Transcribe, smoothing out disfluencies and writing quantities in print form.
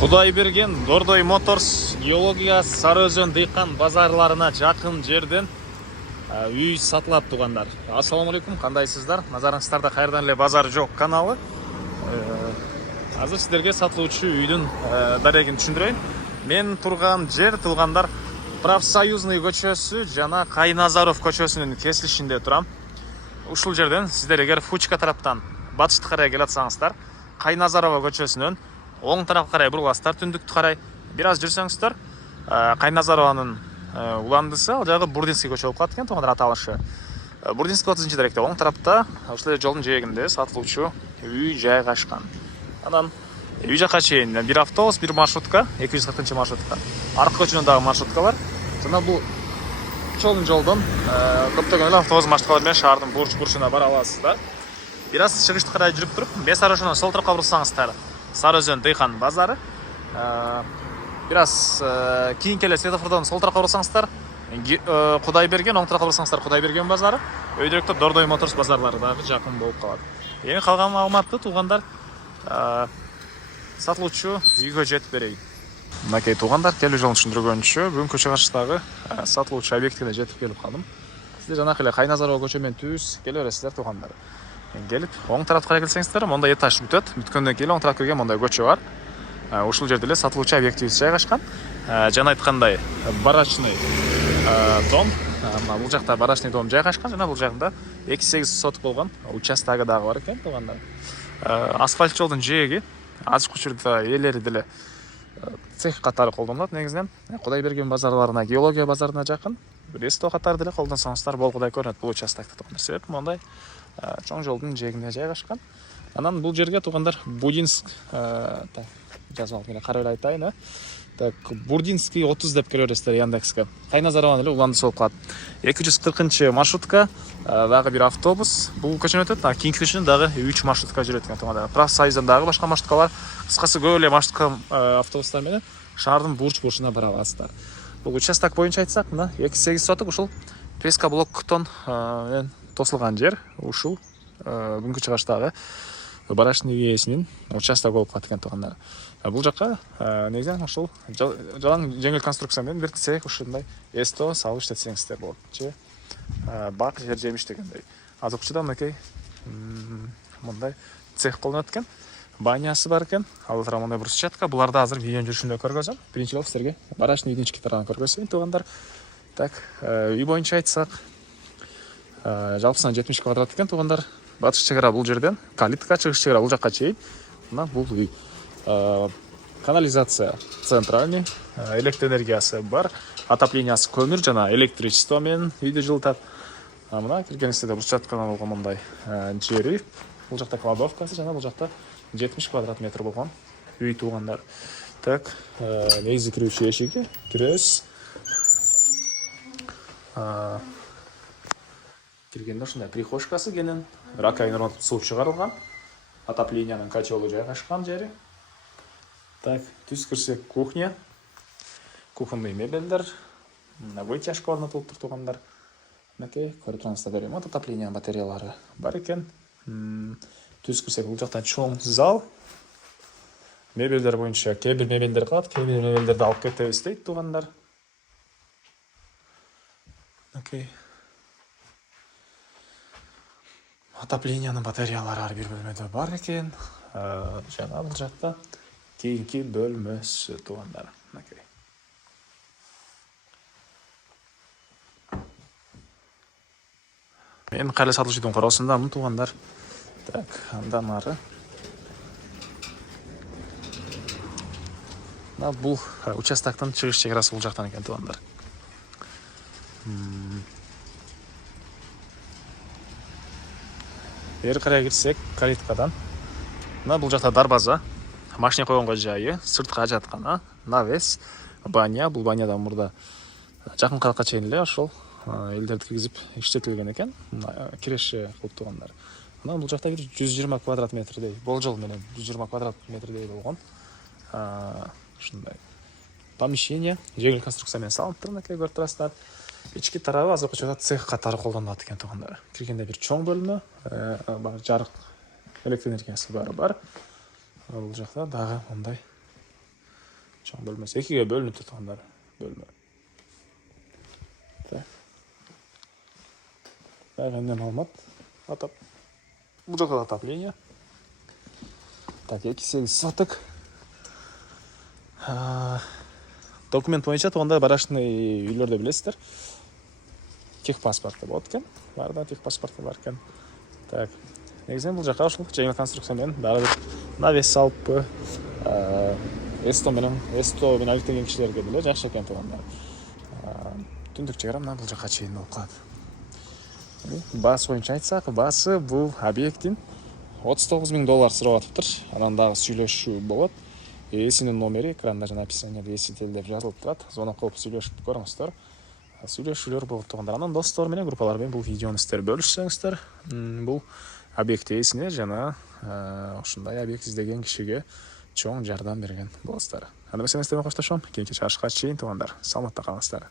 Кудайберген Дордой Моторс геология Сарыөзөн дыйкан базарларына жакын жерден үй сатылат тугандар. Ассаламу алейкум, кандайсыздар? Назарыңыздарда кайрадан эле базар жок каналы. Азыр сиздерге сатылуучу үйдүн дарегин түшүндүрөйүн. Мен турган жер туугандар Профсоюзный көчөсү жана Кайназаров көчөсүнүн кесилишинде турам. Ушул жерден сиздер эгер Фучка тараптан батышты карай келатсаңыздар, Кайназарова көчөсүнөн оң тарапка карай буруласыздар, түндүктү карай бир аз жүрсөңүздөр, Кайназарованын уландысы ал жагы Бурдинский көчө болуп калат экен, туугандар аталышы. Бурдинский 30-даректе оң тарапта ушул жолдун жээгинде сатылуучу үй жайгашкан. Анан үй жака чейин бир автобус, бир маршрутка, 240 маршрутка. Аркы көчөнүн дагы маршрутка бар. Жана бул чоң жолдон көптөгөн эле автобус маршруткалар менен шаардын бурчуна бара аласыздар. Бир аз чыгышты карай жүрүп туруп, Месарошонун сол тарапка бурсаңыздар, Сарыөзөн дыйкан базары. Бир аз кийинки эле светофордон сол тарапка бурсаңыздар, Кудайберген, оң тарапка бурсаңыздар, Кудайберген базары. Өйдөрөктө Дордой Моторс базарлары дагы жакын болуп калат. Эми калган маалыматты туугандар сатылуучу үйгө жетип берейин. Мынакей туугандар, келүү жолун түшүндүргөнчө, бүгүнкү чыгыштагы сатылуучу объектине жетип келип калдым. Сиздер жанакы эле Кайназарова көчө менен түз келе бересиздер туугандар. Келип, оң тарапка карай келсеңиздер, мондай этаж бүтөт. Бүткөндөн кийин оң тарапка келген мондай көчө бар. Ушул жерде эле сатылуучу объектибиз жайгашкан. Жана айткандай, барачный дом, бул жакта барачный дом жайгашкан, жана бул жагында 2-8 соток болгон участогу дагы бар экен туугандар. Асфальт жолдун жээги ачык учурда ээлери деле цех катары колдонулат негизинен. Кудайберген базарларына, геология базарына жакын. Ресто катары деле колдонсоңуздар болгудай көрүнөт бул участокто туугандар. Себеп мондай чоң жолдун жээгинде жайгашкан. Анан бул жерге туугандар Будинск жазып алып эле карап эле айтайын, Так, Бурдинский 30 деп көрө бересиздер Яндекске. Кайназарованын эле уландысы болуп калат. 240 маршрутка дагы бир автобус бул көчөнү өтөт. Кийинки көчөнүн дагы 3 маршрутка жүрөт экен туугандар. Профсоюздон дагы башка маршруткалар, кыскасы көп эле маршрутка автобустар менен шаардын бурчуна бара аласыздар. Бул участок боюнча айтсак, мына 2-8 соток ушул преска блоктон менен тосулган жер. Ушул бүгүнкү чыгыштагы барачный ээсинин участогу болуп калат экен туугандар. Бул жака негизинен ушул жалаң жеңил конструкция менен бир цех ушундай эсто салып иштетсеңиздер болот. Же бак жер жемиш дегендей. Азыркыча мынакей мындай цех колдонот экен. Банясы бар экен. Ал тара мындай брусчатка. Буларды азыр видеонун жүрүшүндө көргөзөм. Биринчи жолу силерге барачный үйдүн ички тарабын көргөзөйүн туугандар. Так, үй боюнча айтсак, жалпысынан 70 квадрат экен туугандар. Батыш чек ара бул жерден, калитка, чыгыш чек ара бул жакка чейин. Мына бул үй. Канализация центральный, электр энергиясы бар, отоплениясы көмүр жана электричество менен үйдү жылытат. Мына киргенисте брусчаткадан болгон мындай жери, бул жакта кладовкасы жана бул жакта 70 квадрат метр болгон үй туугандар. Так, негизи кирүүчү эшиги, киребиз. Киргенде ушундай прихожкасы кенен, раковина орнотуп суу чыгарылган, отоплениянын котелу жайгашкан жери. Так, түз кирсек кухня, кухонный мебелдер, вытяжка орнотулуп тур туугандар. Мынакей көрүп тургансыздар берем, отоплениянын батареялары бар экен. Түз кирсек бул жакта чоң зал. Мебелдер боюнча кээ бир мебелдер калат, кээ бир мебелдерди алып кетебиз дейт туугандар. Мынакей отоплениянын батареялары ар бир бөлмөдө бар экен. Жана бул жакта кийинки бөлмөсү туугандар. Мынакей. Мен кайра сатылуучунун короосундамын туугандар. Так, андан ары. Мына бул участоктун чыгыш чек арасы бул жактан экен туугандар. Бери карай кирсек калиткадан. Мына бул жакта дарбаза, машина койгонго жайы, сыртка жаткан, навес, баня. Бул банядан мурда жакын калакка чейин эле ошол элдерди киргизип иштетилген экен. Киреше кылып тургандар. Мына бул жакта бир 120 квадрат метрдей, болжол менен 120 квадрат метрдей болгон ушундай помещение, жеңил конструкция менен салынып тур, мынакей көрүп турасыздар. Ички тарабы азыркыча цех катары колдонулат экен туугандар. Киргенде бир чоң бөлмө, жарык, электр энергиясы бар. Бул жакта дагы мындай Чоң бөлмөсү экиге бөлүнүп тургандар. Бөлмө. Так. Бәрінен алмат. Атап. Бұл жақта отопление. Так, 2-8 соток. Документ бойынша туғанда барашный үйлерді білесіздер. Техпаспорты болады екен. Барда техпаспорты бар екен. Так. Негізінен бұл жаққа ушул жеңіл конструкциямен бәрі бір навес салып С100 менен алектеген кишилерге деле жакшы экен туғандар. Түндүк чыгарам мына бул жакка чейин болуп калат. Басы боюнча айтсак, басы бул объекттин $39,000 сурап атыптыр. Анан дагы сүйлөшүү болот. Эсинин номери экранда жана описаниеде эсител деп жазылып турат. Звонок кылып сүйлөшүп көрүңүздөр. Сүйлөшүүлөр болуп тургандар. Анан достор менен, группалар менен бул видеону сиздер бөлүшсөңүздөр, бул объект ээсине жана ушундай объект издеген кишиге чоң жардам берген болосуздар. Анда мен сиздер менен коштошом. Кийинки чыгарышка чейин тугандар. Саламатта калыңыздар.